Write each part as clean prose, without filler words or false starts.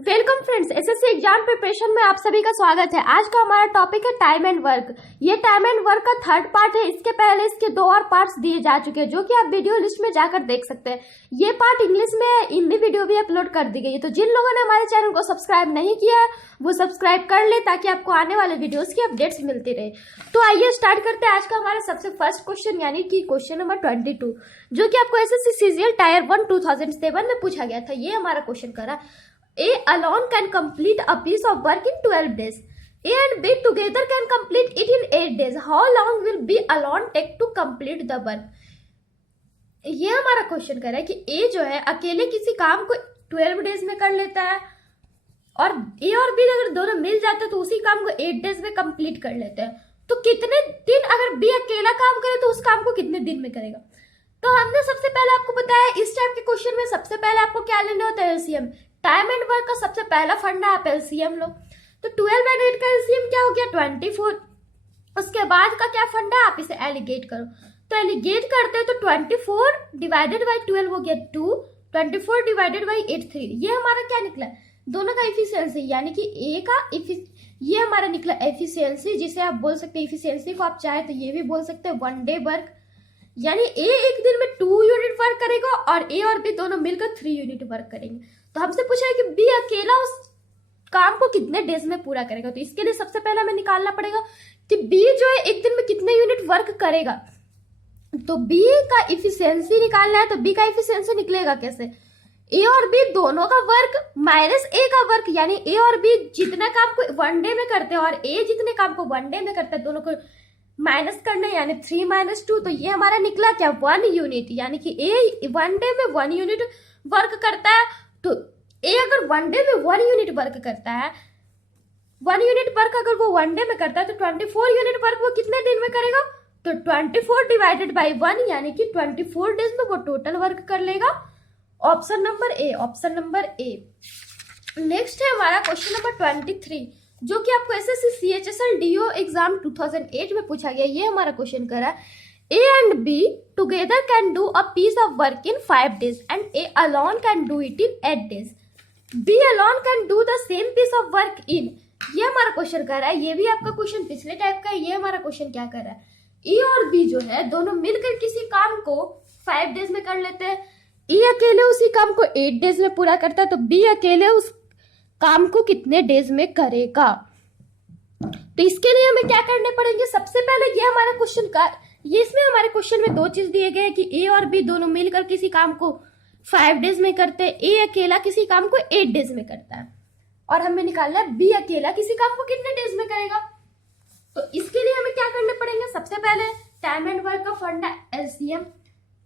Welcome friends, SSC exam preparation में आप सभी का स्वागत है। आज का हमारा टॉपिक है टाइम एंड वर्क। ये टाइम एंड वर्क का थर्ड पार्ट है। इसके पहले इसके 2 और पार्ट्स दिए जा चुके हैं जो कि आप वीडियो लिस्ट में जाकर देख सकते हैं। ये पार्ट इंग्लिश में है, हिंदी वीडियो भी अपलोड कर दी गई है। तो जिन लोगों ने हमारे चैनल को सब्सक्राइब नहीं किया है वो सब्सक्राइब कर ले ताकि आपको आने वाले वीडियोज की अपडेट्स मिलती रहे। तो आइए स्टार्ट करते हैं आज का हमारा सबसे फर्स्ट क्वेश्चन, यानी कि क्वेश्चन नंबर 22, जो कि आपको एसएससी सीजीएल टायर 1 2007 में पूछा गया था। ये हमारा क्वेश्चन करा, A alone can complete a piece of work in 12 days. A and B together can complete it in 8 days. How long will B alone take to complete the work? ये हमारा question कर रहा है कि A जो है अकेले किसी काम को 12 डेज में कर लेता है और A और B अगर दोनों मिल जाते हैं तो उसी काम को 8 डेज में कंप्लीट कर लेते हैं। तो कितने दिन अगर B अकेला काम करे तो उस काम को कितने दिन में करेगा? तो हमने सबसे पहले आपको बताया इस टाइप के क्वेश्चन में सबसे पहले आपको क्या लेना होता है, एलसीएम। टाइम एंड वर्क का सबसे पहला फंडा आप एलसीएम लो। तो 12 एंड 8 का एलसीएम क्या हो गया 24। उसके बाद का क्या फंडा है, आप इसे एलिगेट करो। तो एलिगेट करते हैं तो 24 डिवाइडेड बाई 12 हो गया 2, 24 डिवाइडेड बाई 8 3। ये हमारा क्या निकला, दोनों का इफिशियंसी, यानी कि ए का ये हमारा निकला एफिशिएंसी, जिसे आप बोल सकते हैं इफिशियंसी को आप चाहे तो ये भी बोल सकते हैं 1 डे वर्क। यानी ए एक दिन में 2 यूनिट वर्क करेगा और ए और बी दोनों मिलकर 3 यूनिट वर्क करेंगे। तो हमसे पूछा है कि बी अकेला उस काम को कितने डेज में पूरा करेगा। तो इसके लिए सबसे पहले हमें निकालना पड़ेगा कि बी जो है एक दिन में कितने यूनिट वर्क करेगा। तो बी का इफिशियंसी निकालना है, तो बी का इफिशियंसी निकलेगा कैसे, ए और बी दोनों का वर्क माइनस ए का वर्क, यानी ए और बी जितना काम को 1 डे में करते हैं और ए जितने काम को 1 डे में करते हैं दोनों को माइनस करना है, यानी 3 - 2। तो ये हमारा निकला क्या 1 यूनिट, यानी कि ए 1 डे में 1 यूनिट वर्क करता है। तो ए अगर 1 डे में 1 यूनिट वर्क करता है, 1 यूनिट वर्क अगर वो 1 डे में करता है तो 24 यूनिट वर्क वो कितने दिन में करेगा, तो 24 डिवाइडेड बाई 1, यानी कि 24 डेज में वो टोटल वर्क कर लेगा। Option number A, option number A. Next है हमारा क्वेश्चन नंबर 23, जो कि आपको एसएससी सीएचएसएल डीओ एग्जाम 2008 में पूछा गया। ये हमारा क्वेश्चन कर रहा है A and B together can do a piece of work in 5 days and A alone can do it in 8 days. B alone can do the same piece of work in, ये हमारा question कर रहा है। ये भी आपका question पिछले type का है। ये हमारा क्वेश्चन क्या कर रहा है, E और B जो है दोनों मिलकर किसी काम को 5 डेज में कर लेते हैं। E अकेले उसी काम को 8 डेज में पूरा करता है, तो B अकेले उस काम को कितने डेज में करेगा। तो इसके लिए हमें क्या करने पड़ेंगे, सबसे पहले ये हमारा क्वेश्चन का ये इसमें हमारे क्वेश्चन में 2 चीज दिए गए कि ए और बी दोनों मिलकर किसी काम को 5 डेज में करते हैं, ए अकेला किसी काम को 8 डेज में करता है, और हमें निकालना है बी अकेला किसी काम को कितने डेज में करेगा। तो इसके लिए हमें क्या करने पड़ेंगे, सबसे पहले टाइम एंड वर्क का फंडा एलसीएम।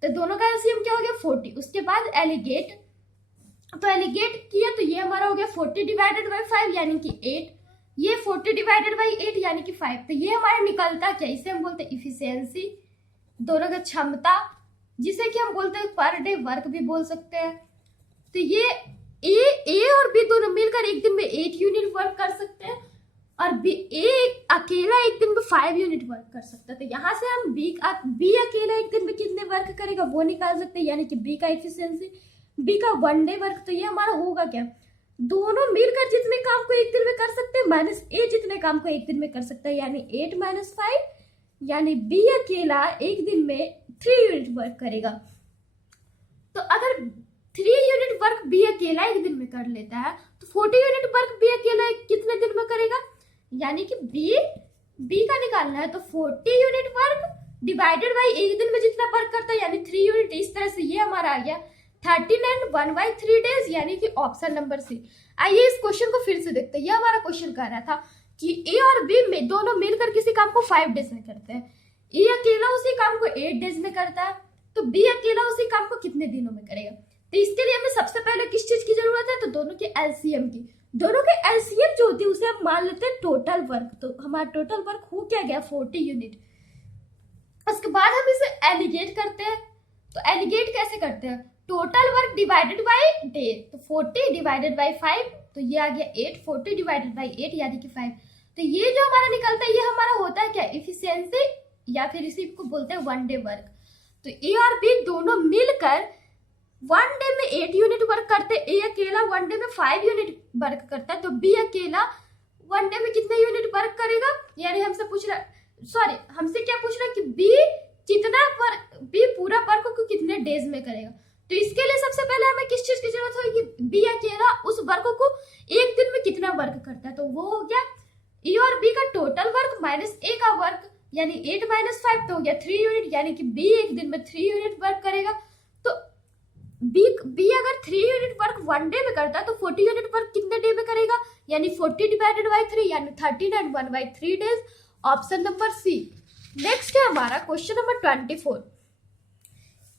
तो दोनों का एलसीएम क्या हो गया 40। उसके बाद एलिगेट, तो एलिगेट किया तो ये हमारा हो गया 40 डिवाइडेड बाई 5, यानी कि 8। ये 40 डिवाइडेड बाई 8 यानी कि 5। तो ये हमारा निकलता क्या, इसे हम बोलते हैं इफिशियंसी, दोनों का क्षमता, जिसे कि हम बोलते हैं पर डे वर्क भी बोल सकते हैं। तो ये ए और बी दोनों मिलकर एक दिन में 8 यूनिट वर्क कर सकते हैं और ए अकेला एक दिन में 5 यूनिट वर्क कर सकता है। तो यहाँ से हम बी अकेला एक दिन में कितने वर्क करेगा वो निकाल सकते हैं, यानी कि बी का इफिशियंसी, बी का 1 डे वर्क। तो ये हमारा होगा क्या, दोनों मिलकर जितने काम को एक दिन में कर सकते हैं माइनस ए जितने काम को एक दिन में कर सकता है, यानी 8 - 5, यानी बी अकेला एक दिन में 3 यूनिट वर्क करेगा। तो अगर 3 यूनिट वर्क बी अकेला एक दिन में कर लेता है तो 40 यूनिट वर्क बी अकेला कितने दिन में करेगा, यानी कि बी का निकालना है। तो 40 यूनिट वर्क डिवाइडेड बाई एक दिन में जितना वर्क करता है, यानी 3 यूनिट। इस तरह से ये हमारा आ गया 13 and 1/3 डेज, यानी कि ऑप्शन नंबर सी। आइए इस क्वेश्चन को फिर से देखते हैं। ये हमारा क्वेश्चन कह रहा था कि ए और बी में दोनों मिलकर किसी काम को 5 डेज में करते हैं, ए अकेला उसी काम को 8 डेज में करता है, तो बी अकेला उसी काम को कितने दिनों में करेगा। तो इसके लिए हमें सबसे पहले किस चीज की जरूरत है, तो दोनों के एलसीएम की। दोनों के एलसीएम जो होती है उसे हम मान लेते हैं टोटल वर्क। तो हमारा टोटल वर्क हो क्या गया 40 यूनिट। उसके बाद हम इसे एलिगेट करते हैं। तो एलिगेट कैसे करते हैं, total work divided by day. तो 40 डिवाइडेड बाय 5, तो ये आ गया 8। 40 डिवाइडेड बाय 8 यानी कि 5। तो ये जो हमारा निकलता है ये हमारा होता है क्या, इफिशियंसी, या फिर इसी को बोलते हैं 1 डे वर्क। तो ए और बी दोनों मिलकर वन डे में 8 यूनिट वर्क करते, ए अकेला वन डे में 5 यूनिट वर्क करता है, तो बी अकेला वन डे में कितने यूनिट वर्क करेगा। यानी हमसे पूछ रहा, सॉरी हमसे क्या पूछ रहा है कि बी पूरा वर्क को कितने डेज में करेगा। तो इसके लिए सबसे पहले हमें किस चीज की जरूरत होगी, बी अकेला उस वर्क को एक दिन में कितना वर्क करता है। तो वो हो गया ए और बी का टोटल वर्क माइनस ए का वर्क, यानी 8 - 5 तो हो गया 3 यूनिट, यानी कि बी एक दिन में 3 यूनिट वर्क करेगा। तो बी अगर 3 यूनिट वर्क वन डे में करता है तो 40 यूनिट वर्क कितने डे में करेगा, यानी 40 डिवाइडेड बाई 3 यानी 13 and 1/3 days. Option number C. Next है हमारा question number 24।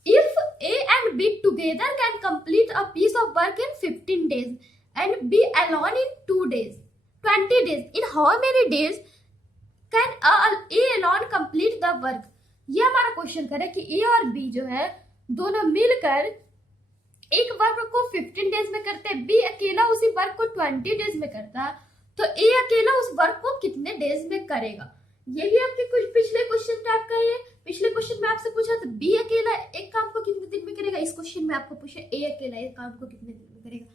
If A and B together can complete a piece of work in 15 days and B alone in 20 days, in how many days can A alone complete the work. ये हमारा question करे कि ए और B जो है दोनों मिलकर एक वर्क को 15 डेज में करते हैं, बी अकेला उसी वर्क को 20 डेज में करता है, तो ए अकेला उस वर्क को कितने डेज में करेगा। ये भी आपके कुछ पिछले क्वेश्चन टाइप का है। पिछले क्वेश्चन में आपसे पूछा था बी अकेला एक काम को कितने दिन में करेगा, इस क्वेश्चन में आपको पूछा ए अकेला एक काम को कितने दिन में करेगा।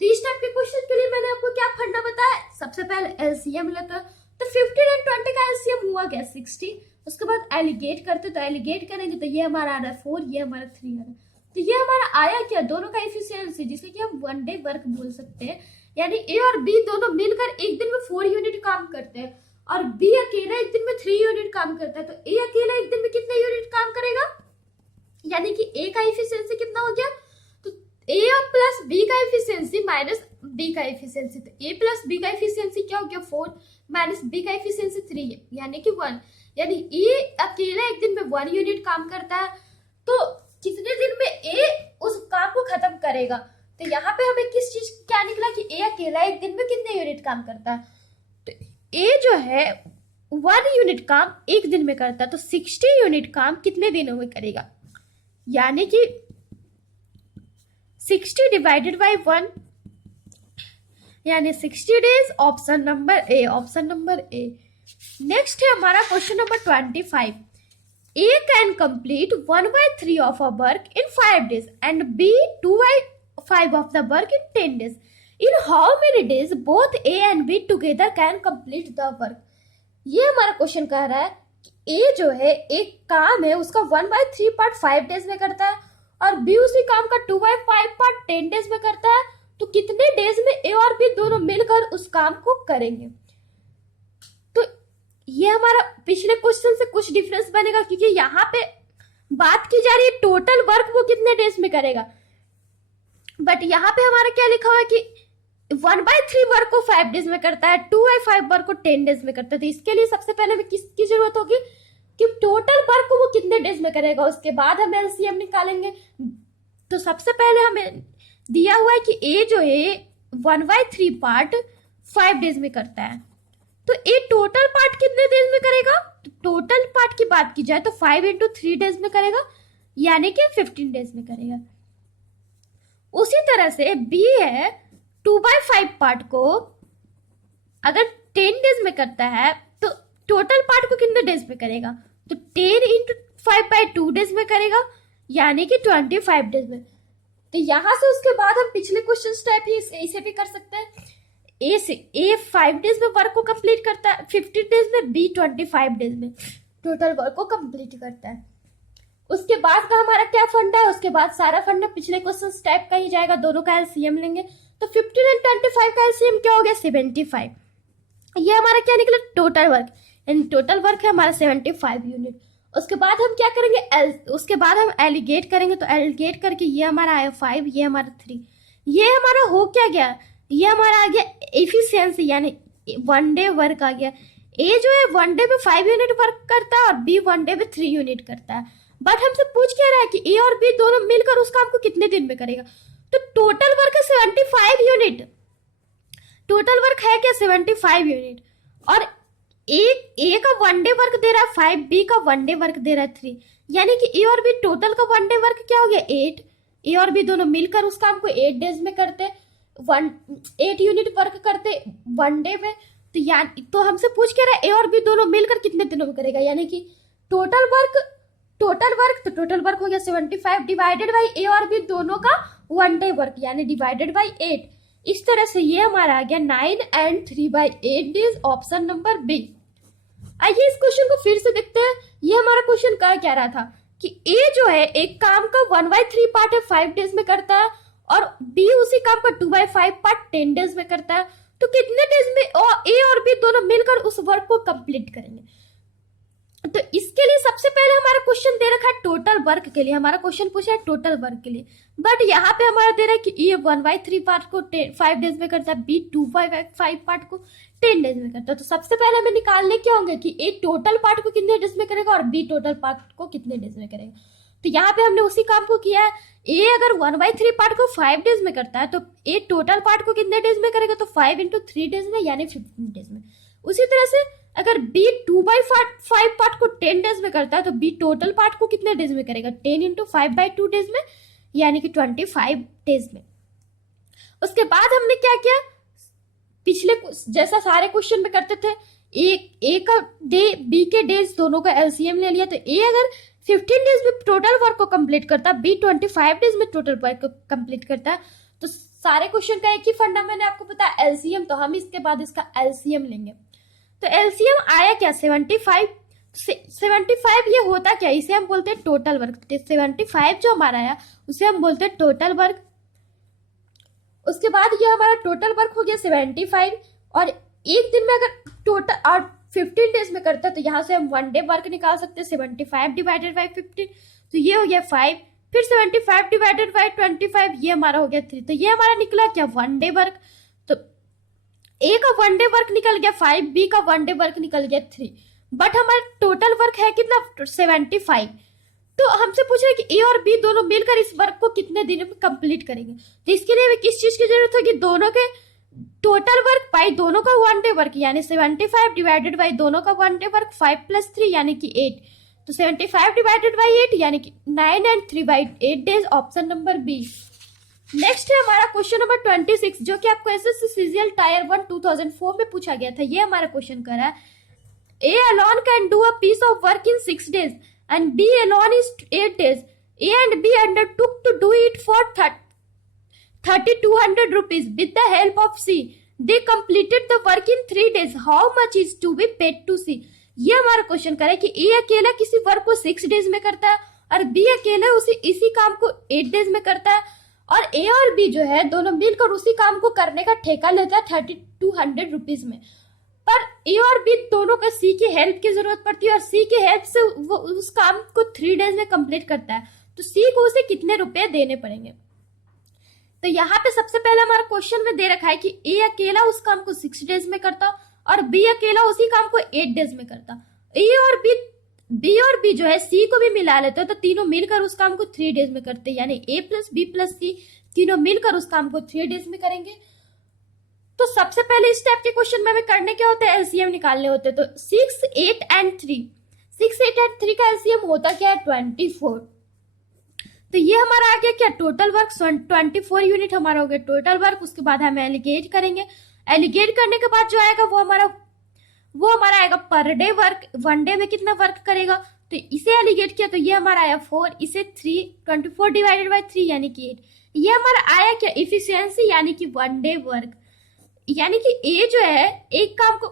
तो इस टाइप के क्वेश्चन के लिए मैंने आपको क्या फंडा बताया, सबसे पहले एलसीएम लेता, तो 15 और 20 का एलसीएम हुआ क्या 60। उसके बाद एलिगेट करते, तो एलिगेट करेंगे तो ये हमारा आ रहा है 4, ये हमारा 3 आ रहा है। तो ये हमारा आया क्या, दोनों का एफिशिएंसी, जिसे कि हम वन डे वर्क बोल सकते हैं। यानी ए और बी दोनों मिलकर एक दिन में 4 यूनिट काम करते हैं और बी अकेला एक दिन में 3 यूनिट काम करता है। तो ए अकेला एक दिन में कितने यूनिट काम करेगा, यानी कि ए का एफिशिएंसी कितना हो गया, तो ए प्लस बी का एफिशिएंसी माइनस बी का एफिशिएंसी, तो ए प्लस बी का एफिशिएंसी क्या हो गया 4 माइनस बी का एफिशिएंसी 3 है, यानी कि 1। यानी ए अकेला एक दिन में 1 यूनिट काम करता है, तो कितने दिन में ए उस काम को खत्म करेगा। तो यहाँ पे हमें किस चीज क्या निकला कि ए अकेला एक दिन में कितने यूनिट काम करता है, तो ए जो है 1 यूनिट काम एक दिन में करता है, तो 60 यूनिट काम कितने दिनों में करेगा, यानी कि 60 डिवाइडेड बाई 1 यानी 60 days. Option number A, option number A. Next है हमारा question number 25। A can complete 1/3 of a work in 5 days and B 2/5 of the work in 10 days. In how many days both A and B together can complete the work? ये हमारा question कह रहा है कि A जो है एक काम है उसका 1/3 पार्ट 5 डेज में करता है और B उसी काम का 2/5 पार्ट 10 डेज में करता है, तो कितने डेज में A और B दोनों मिलकर उस काम को करेंगे। ये हमारा पिछले क्वेश्चन से कुछ डिफरेंस बनेगा, क्योंकि यहाँ पे बात की जा रही है टोटल वर्क वो कितने डेज में करेगा, बट यहाँ पे हमारा क्या लिखा हुआ है कि 1/3 वर्क को 5 डेज में करता है, 2/5 वर्क को 10 डेज में करता है। तो इसके लिए सबसे पहले हमें किसकी जरूरत होगी कि टोटल वर्क को वो कितने डेज में करेगा, उसके बाद हम एलसीएम निकालेंगे। तो सबसे पहले हमें दिया हुआ है कि ए जो है 1/3 पार्ट 5 डेज में करता है, तो ए टोटल पार्ट कितने डेज में करेगा, तो टोटल पार्ट की बात की जाए तो 5 × 3 डेज में करेगा, यानी कि 15 डेज में करेगा। उसी तरह से बी है 2/5 पार्ट को अगर 10 डेज में करता है तो टोटल पार्ट को कितने डेज में करेगा, तो 10 × 5/2 डेज में करेगा, यानी कि 25 डेज में। तो यहां से उसके बाद हम पिछले क्वेश्चन टाइप ही इसे भी कर सकते हैं। ए 5 डेज में वर्क को कंप्लीट करता है 15 डेज में, बी 25 डेज में टोटल वर्क को कंप्लीट करता है। उसके बाद का हमारा क्या फंडा है, उसके बाद सारा फंडा पिछले क्वेश्चन टाइप का ही जाएगा, दोनों का एलसीएम लेंगे। तो 15 और 25 का एलसीएम क्या हो गया 75। ये हमारा क्या निकला टोटल वर्क, यानी टोटल वर्क है हमारा 75 यूनिट। उसके बाद हम क्या करेंगे, उसके बाद हम एलिगेट करेंगे, तो एलिगेट करके ये हमारा आया 5, ये हमारा 3, ये हमारा हो क्या गया, ये हमारा आ गया एफिशिएंसी, यानी 1 डे वर्क आ गया। ए जो है 1 डे में 5 यूनिट वर्क करता है और बी 1 डे में 3 यूनिट करता है, बट हमसे पूछ क्या रहा है कि ए और बी दोनों मिलकर उस काम को कितने दिन में करेगा। तो टोटल वर्क है 75 यूनिट, टोटल वर्क है क्या 75 यूनिट, और ए का 1 डे वर्क दे रहा है 5, बी का 1 डे वर्क दे रहा है 3, यानी कि ए और बी टोटल का 1 डे वर्क क्या हो गया 8। ए और बी दोनों मिलकर उस काम को 8 डेज में करते, 8 यूनिट वर्क करते 1 डे में। तो हमसे पूछ के रहा है ए और बी दोनों मिलकर कितने दिनों में करेगा, यानी कि टोटल वर्क टोटल वर्क, तो टोटल वर्क हो गया 75 डिवाइडेड बाई ए और बी दोनों का 1 डे वर्क यानी डिवाइडेड बाई 8। इस तरह से ये हमारा आ गया 9 and 3/8 days, option number B. आइए इस क्वेश्चन को फिर से देखते हैं। ये हमारा क्वेश्चन क्या रहा था कि ए जो है एक काम का 1/3 पार्ट है 5 डेज में करता है और बी उसी काम का 2/5 पार्ट 10 डेज में करता है। तो कितने डेज में ए और बी दोनों मिलकर उस वर्क को कंप्लीट करेंगे? तो इसके लिए सबसे पहले हमारा क्वेश्चन दे रखा है टोटल वर्क के लिए, हमारा क्वेश्चन पूछा है टोटल वर्क के लिए, बट यहाँ पे हमारा दे रहा है कि ये 1/3 पार्ट को 5 डेज में करता है, बी 2/5 पार्ट को 10 डेज में करता है। तो सबसे पहले हमें निकालने क्या होंगे कि ए टोटल पार्ट को कितने डेज में करेगा और बी टोटल पार्ट को कितने डेज में करेगा। तो यहाँ पे हमने उसी काम को किया है। ए अगर 1/3 पार्ट को 5 डेज में करता है तो ए टोटल पार्ट को कितने डेज में करेगा, तो 5 × 3 डेज में यानी 15 डेज में। उसी तरह से अगर बी 2/5 पार्ट को 10 डेज में करता है तो बी टोटल पार्ट को कितने डेज में करेगा, 10 × 5/2 डेज में यानी कि 25 डेज में। उसके बाद हमने क्या किया, पिछले जैसा सारे क्वेश्चन में करते थे, ए का डे बी के डेज दोनों का एलसीएम ले लिया। तो ए अगर 15 डेज में टोटल वर्क को कंप्लीट करता है, बी 25 डेज में टोटल वर्क को कंप्लीट करता है। तो सारे क्वेश्चन का एक ही फंडा मैंने आपको बताया एलसीएम, तो हम इसके बाद इसका एलसीएम लेंगे। तो एलसीएम आया क्या 75 ये होता क्या, इसे हम बोलते हैं टोटल वर्क। 75 जो हमारा आया उसे हम बोलते हैं टोटल वर्क। उसके बाद ये हमारा टोटल वर्क हो गया 75 और एक दिन में अगर टोटल और 15 डेज में करता है तो यहाँ से हम 1 डे वर्क निकाल सकते हैं 75 डिवाइडेड बाई 15, तो ये हो गया 5, फिर 75 डिवाइडेड बाई 25 ये हमारा हो गया 3। तो ये हमारा निकला क्या 1 डे वर्क। तो ए का 1 डे वर्क निकल गया 5, बी का 1 डे वर्क निकल गया 3, बट हमारा टोटल वर्क है कितना 75। तो हमसे पूछ रहे कि ए और बी दोनों मिलकर इस वर्क को कितने दिनों में कंप्लीट करेंगे। तो इसके लिए हमें किस चीज की जरूरत होगी, दोनों के टोटल वर्क बाई दोनों का 1 डे वर्क यानी 75 डिवाइडेड बाई दोनों का 1 डे वर्क 5 + 3 यानी कि 8। तो 75 डिवाइडेड बाई 8 यानी कि 9 and 3/8 days, option number B. Next है हमारा क्वेश्चन नंबर 26 जो कि आपको एसएससी सीजीएल टायर 1 2004 में पूछा गया था। ये हमारा क्वेश्चन कर रहा है ए alone can do a piece of work in 6 days and B alone is 8 days. A and B undertook to do it for 3,200 rupees with the help of C. They completed the work in 3 days. How much is to be paid to C? ये हमारा question कर रहा है कि ए अकेला किसी work को 6 days में करता है और बी अकेला इसी काम को 8 डेज में करता है, और ए और बी जो है दोनों मिलकर उसी काम को करने का ठेका लेता है 3,200 रुपीज में। पर ए और बी दोनों का सी की हेल्प की जरूरत पड़ती है और सी की हेल्प से वो उस काम को 3 डेज में कंप्लीट करता है, तो सी को उसे कितने रुपए देने पड़ेंगे। तो यहाँ पे सबसे पहले हमारा क्वेश्चन में दे रखा है कि ए अकेला उस काम को 6 डेज में करता और बी अकेला उसी काम को 8 डेज में करता। ए और बी जो है सी को भी मिला लेते तो तीनों मिलकर उस काम को 3 डेज में करते, यानी ए प्लस बी प्लस सी तीनों मिलकर उस काम को 3 डेज में करेंगे। तो सबसे पहले इस टाइप के क्वेश्चन में हमें करने क्या होता है, एलसीएम निकालने होते हैं। तो 6, 8 and 3 का एलसीएम होता क्या है 24। तो ये हमारा आ गया क्या टोटल वर्क 24 यूनिट हमारा हो गया टोटल वर्क। उसके बाद हम एलिगेट करेंगे, एलिगेट करने के बाद जो आएगा वो हमारा आएगा पर डे वर्क, 1 डे में कितना वर्क करेगा। तो इसे एलिगेट किया तो ये हमारा आया 4, इसे 24 डिवाइडेड बाई 3 यानी कि 8। ये हमारा आया क्या इफिशियंसी यानी कि 1 डे वर्क, यानी कि ए जो है एक काम को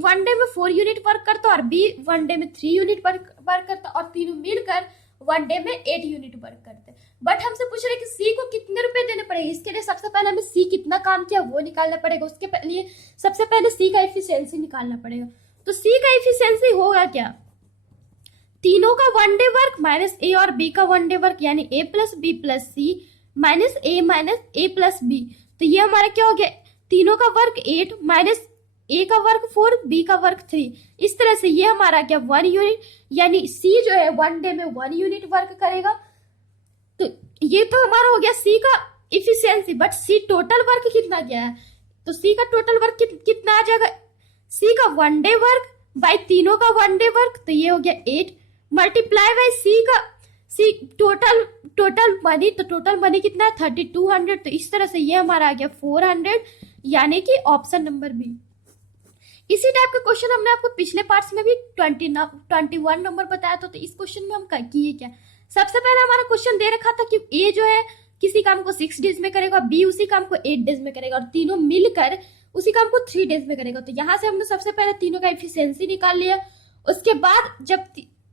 1 डे में 4 यूनिट वर्क करता और बी 1 डे में 3 यूनिट वर्क करता और तीनों मिलकर 1 डे में 8 यूनिट वर्क करते। बट हमसे पूछ रहे कि सी को कितने रुपए देने पड़ेंगे। इसके लिए सबसे पहले हमें सी कितना काम किया वो निकालना पड़ेगा, उसके लिए सबसे पहले सी का एफिशिएंसी निकालना पड़ेगा। तो सी का एफिशिएंसी होगा क्या, तीनों का 1 डे वर्क माइनस ए और बी का 1 डे वर्क यानी ए प्लस बी प्लस सी माइनस ए प्लस बी। तो ये हमारा क्या हो गया, तीनों का वर्क 8 माइनस ए का वर्क 4 बी का वर्क 3। इस तरह से ये हमारा क्या 1 यूनिट, यानी सी जो है 1 डे में 1 यूनिट वर्क करेगा। तो ये तो हमारा हो गया सी का efficiency. But C total work कितना गया है, तो सी का टोटल वर्क कितना आ जाएगा, सी का 1 डे वर्क बाई तीनों का 1 डे वर्क, तो ये हो गया 8 multiply by C total money. तो टोटल मनी कितना है 3,200। तो इस तरह से ये हमारा आ गया 400 यानी कि ऑप्शन नंबर बी। इसी टाइप का क्वेश्चन हमने आपको पिछले पार्ट्स में भी 21 नंबर बताया था। तो इस क्वेश्चन में हम किए क्या, सबसे पहले हमारा क्वेश्चन दे रखा था कि ए जो है किसी काम को 6 डेज में करेगा, बी उसी काम को 8 डेज में करेगा और तीनों मिलकर उसी काम को 3 डेज में करेगा। तो यहाँ से हमने सबसे पहले तीनों का इफिशियंसी निकाल लिया। उसके बाद जब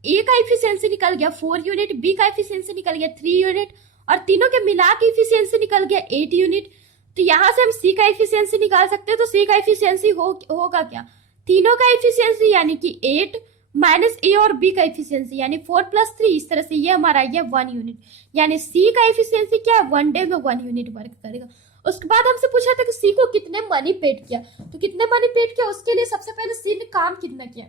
ए का इफिशियंसी निकल गया 4 यूनिट, बी का इफिशियंसी निकल गया 3 यूनिट और तीनों के मिला के इफिशियंसी निकल गया 8 यूनिट। तो यहाँ से हम सी का इफिशियंसी निकाल सकते हैं। तो सी का इफिशियंसी होगा क्या, तीनों का इफिशियंसी यानी कि 8 माइनस ए और बी का इफिशियंसी यानी 4 + 3, इस तरह से ये हमारा आ गया 1 यूनिट। यानी सी का इफिशियंसी क्या है, 1 डे में 1 यूनिट वर्क करेगा। उसके बाद हमसे पूछा था कि सी को कितने मनी पेड किया, तो कितने मनी पेड किया उसके लिए सबसे पहले सी ने काम कितना किया।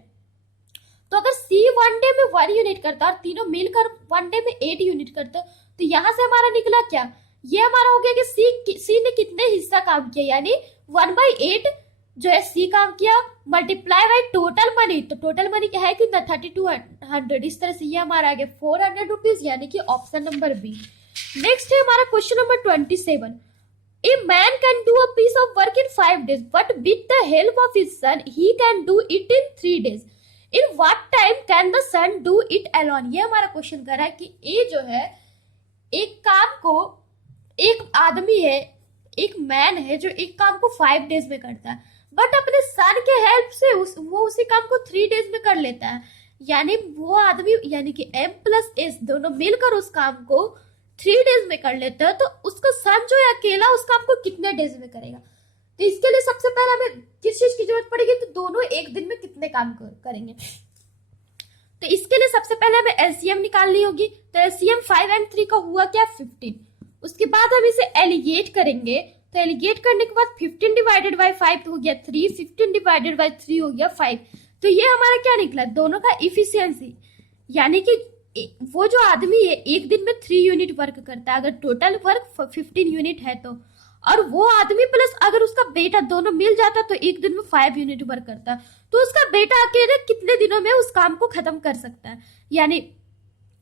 तो अगर सी 1 डे में 1 यूनिट करता और तीनों मिलकर 1 डे में 8 यूनिट करता, तो यहाँ से हमारा निकला क्या, ये हमारा हो गया कि सी ने कितने हिस्सा काम किया, यानी 1/8 जो है सी काम किया मल्टीप्लाई बाई टोटल मनी। तो टोटल मनी क्या है कितना, 3200। इस तरह से ये हमारा आ गया 400 रुपीज, यानी कि ऑप्शन नंबर बी। नेक्स्ट है हमारा question number 27। A man can do a piece of work in 5 days but with the help of his son he can do it in 3 days। In what time can the son do it alone. ये हमारा question कर रहा है कि ए जो है एक काम को, एक आदमी है, एक मैन है जो एक काम को 5 डेज में करता है, बट अपने सन के हेल्प से वो उसी काम को 3 डेज में कर लेता है। यानी वो आदमी यानी कि M + S दोनों मिलकर उस काम को 3 डेज में कर लेता है, तो उसका सन जो है अकेला उस काम को कितने डेज में करेगा। तो इसके लिए सबसे पहले हमें किस चीज की जरूरत पड़ेगी, तो दोनों एक दिन में कितने काम करेंगे। तो इसके लिए सबसे पहले हमें एलसीएम निकालनी होगी। तो एलसीएम 5 और 3 का हुआ क्या, 15। उसके बाद हम इसे एलिगेट करेंगे। तो एलिगेट करने के बाद 15 डिवाइडेड बाई 5 हो गया 3, 15 डिवाइडेड बाई 3 हो गया 5। तो ये हमारा क्या निकला, दोनों का इफिशियंसी, यानी कि वो जो आदमी है एक दिन में 3 यूनिट वर्क करता है, अगर टोटल वर्क 15 यूनिट है तो, और वो आदमी प्लस अगर उसका बेटा दोनों मिल जाता तो एक दिन में 5 यूनिट वर्क करता है। तो उसका बेटा अकेले कितने दिनों में उस काम को खत्म कर सकता है। यानी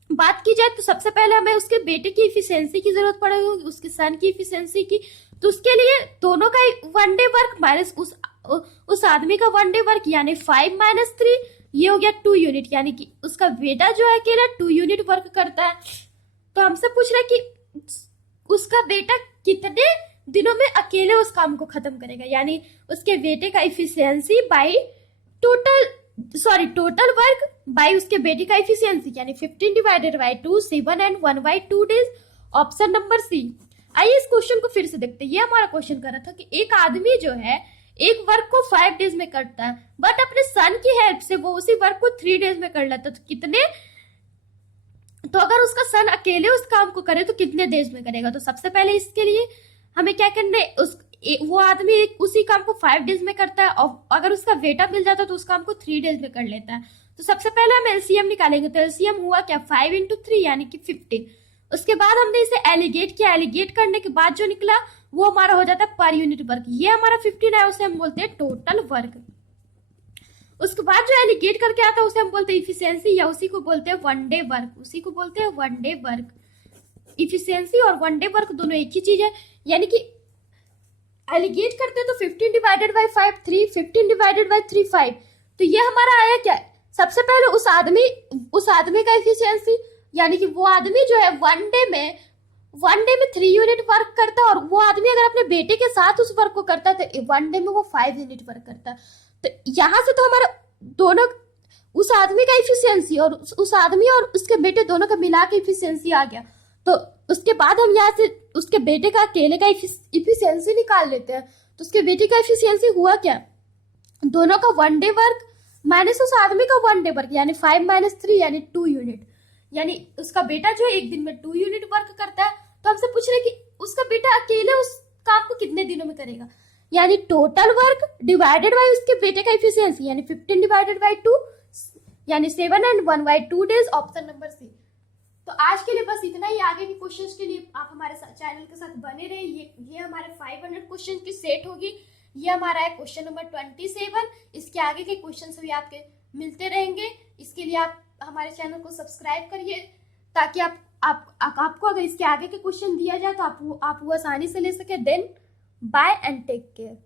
बात की जाए तो सबसे पहले हमें उसके बेटे की इफिशियंसी की जरूरत पड़ेगी, उसके सन की इफिशियंसी की। तो उसके लिए दोनों का 1 डे वर्क माइनस उस आदमी का 1 डे वर्क, यानी 5 - 3, ये हो गया 2 यूनिट, यानी कि उसका बेटा जो है अकेला 2 यूनिट वर्क करता है। तो हमसे पूछ रहा है कि उसका बेटा कितने दिनों में अकेले उस काम को खत्म करेगा, यानी उसके बेटे का efficiency by total work by उसके बेटे का इफिशियंसी, यानी 15 डिवाइडेड बाई 2, 7 और 1/2 डेज, ऑप्शन नंबर सी। आइए इस क्वेश्चन को फिर से देखते हैं। ये हमारा क्वेश्चन कर रहा था कि एक आदमी जो है एक वर्क को 5 डेज में करता है, बट अपने सन की हेल्प से वो उसी वर्क को 3 डेज में कर लेता है। तो कितने, तो अगर उसका सन अकेले उस काम को करे तो कितने डेज में करेगा। तो सबसे पहले इसके लिए हमें क्या करना है, वो आदमी उसी काम को 5 डेज में करता है और अगर उसका बेटा मिल जाता है तो उस काम को 3 डेज में कर लेता है। तो सबसे पहले हम एलसीएम निकालेंगे। तो एलसीएम हुआ क्या, 5 × 3 यानी कि 15। उसके बाद हमने इसे एलिगेट किया, एलिगेट करने के बाद जो निकला वो हमारा हो जाता है पर यूनिट वर्क। ये हमारा 15 है, उसे हम बोलते हैं टोटल वर्क। उसके बाद जो एलिगेट करके आता है उसे हम बोलते हैं इफिशियंसी, या उसी को बोलते हैं 1 डे वर्क, उसी को बोलते हैं 1 डे वर्क। इफिशियंसी और 1 डे वर्क दोनों एक ही चीज है। यानी कि एलिगेट करते हैं तो 15 डिवाइडेड बाई 5 3, 15 डिवाइडेड बाई 3 5। तो ये हमारा आया क्या, सबसे पहले उस आदमी का एफिशिएंसी, यानी कि वो आदमी जो है 1 डे में 3 यूनिट वर्क करता है, और वो आदमी अगर अपने बेटे के साथ उस वर्क को करता है तो 1 डे में वो 5 यूनिट वर्क करता है। तो यहाँ से तो हमारा दोनों, उस आदमी का इफिशियंसी और उस आदमी और उसके बेटे दोनों का मिला के इफिशियंसी आ गया। तो उसके बाद हम यहाँ से उसके बेटे का अकेले का इफिशियंसी निकाल लेते हैं। तो उसके बेटे का इफिशियंसी हुआ क्या, दोनों का 1 डे वर्क माइनस उस आदमी का 1 डे वर्क, यानी 5 - 3 यानी 2 यूनिट। यानी उसका बेटा जो है एक दिन में 2 यूनिट वर्क करता है। तो हमसे पूछ रहे कि उसका बेटा अकेले उस काम को कितने दिनों में करेगा, यानी टोटल वर्क डिवाइडेड बाय उसके बेटे का इफिशियंसी, यानी 15 डिवाइडेड बाय 2 यानी 7 और 1/2 डेज, ऑप्शन नंबर सी। तो आज के लिए बस इतना ही। आगे के क्वेश्चंस के लिए आप हमारे चैनल के साथ बने रहे। ये हमारे 500 क्वेश्चन की सेट होगी। ये हमारा है क्वेश्चन नंबर 27। इसके आगे के क्वेश्चन भी आपके मिलते रहेंगे। इसके लिए आप हमारे चैनल को सब्सक्राइब करिए, ताकि आपको अगर इसके आगे के क्वेश्चन दिया जाए तो आप वो आसानी से ले सके। Then bye and take care.